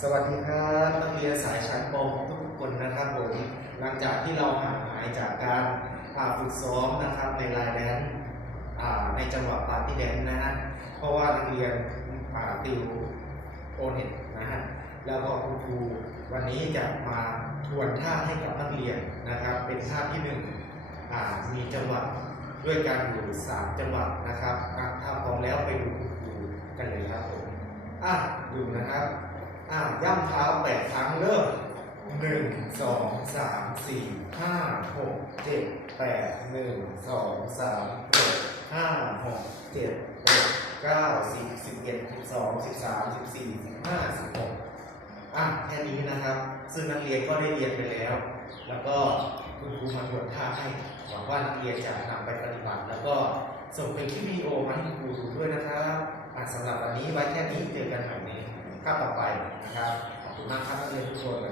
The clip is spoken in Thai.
สวัสดีครับนักเรียนสายชั้นป .6 ทุกคนนะครับผมหลังจากที่เราห่างหายจากการฝึกซ้อมนะครับในรายแดนในจังหวัดปาร์ตี้แดนนะฮะเพราะว่านักเรียนอ่าติวโอเน็ตนะฮะแล้วก็คุณครูวันนี้จะมาทวนท่าให้กับนักเรียนนะครับ เป็นท่าที่หนึ่งมีจังหวัดด้วยกันอยู่สามจังหวัดนะครับถ้าพร้อมแล้วไปดูคุณครูกันเลยครับผมอะดูนะครับ อ่าย่ำเท้าแปดครั้งเริ่มหนึ่งสองสามสี่ห้าหกเจ็ดแปดหนึ่งสองสามหกห้าหกเจ็ดหกเก้าสิบสิบเอ็ดสิบสองสิบสามสิบสี่สิบห้าสิบหกอะแค่นี้นะครับ ซึ่งนักเรียนก็ได้เรียนไปแล้ว แล้วก็คุณครูมาตรวจท่าให้หวังว่านักเรียนจะนำไปปฏิบัติ แล้วก็ส่งเป็นคลิปวิดีโอมาให้คุณครูดูด้วยนะครับอะสำหรับวันนี้ไว้แค่นี้เจอกันใหม่ใน คาบต่อไปนะครับขอบคุณมากครับนักเรียนทุกคนเลย